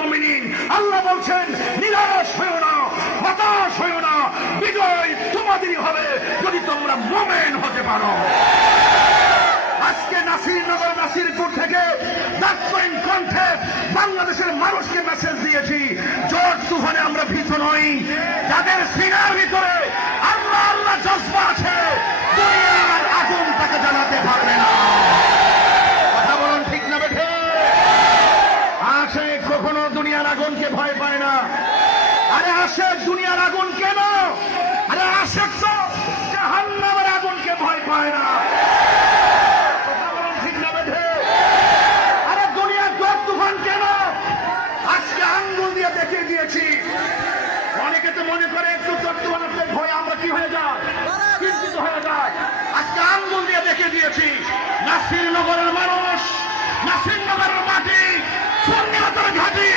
মুমিনিন। আল্লাহ বলছেন নিরাশ হয়ো না, হতাশ হয়ো না, বিজয় তোমাদেরই হবে যদি তোমরা মুমিন হতে পারো। আজকে নাসিরনগর নাসিরপুর থেকে দাঁতহীন কণ্ঠে বাংলাদেশের মানুষকে মেসেজ দিয়েছি, ঝড় তুফানে আমরা ভীত নই। যাদের সিনার ভিতরে আল্লাহ আল্লাহ জজ্বা আছে, দুনিয়ার আগুন তাকে জ্বালাতে পারবে না। কথা বলুন ঠিক না বেঠে? আশিক কখনো দুনিয়ার আগুনকে ভয় পায় না। আরে আশিক দুনিয়ার আগুন কেন? আরে আশিক তো জাহান্নামের আগুনকে ভয় পায় না। অনেকে তো মনে করে একটু তত্ত্ব বানাতে ভয় আমরা কি হয়ে যায়, চিন্তিত হয়ে যায়। আজকে আঙ্গুল দিয়ে দেখে দিয়েছি নাসিরনগরের মানুষ, নাসিরনগরের মাটি, সুন্নিয়তের ঘাঁটি।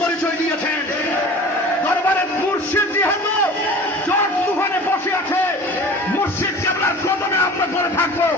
পরিচয় দিয়েছেন দরবারের মুর্শিদ যেহেতু ঝড় তুফানে বসে আছে, মুর্শিদ কেবলার কদমে আমরা পড়ে থাকবো।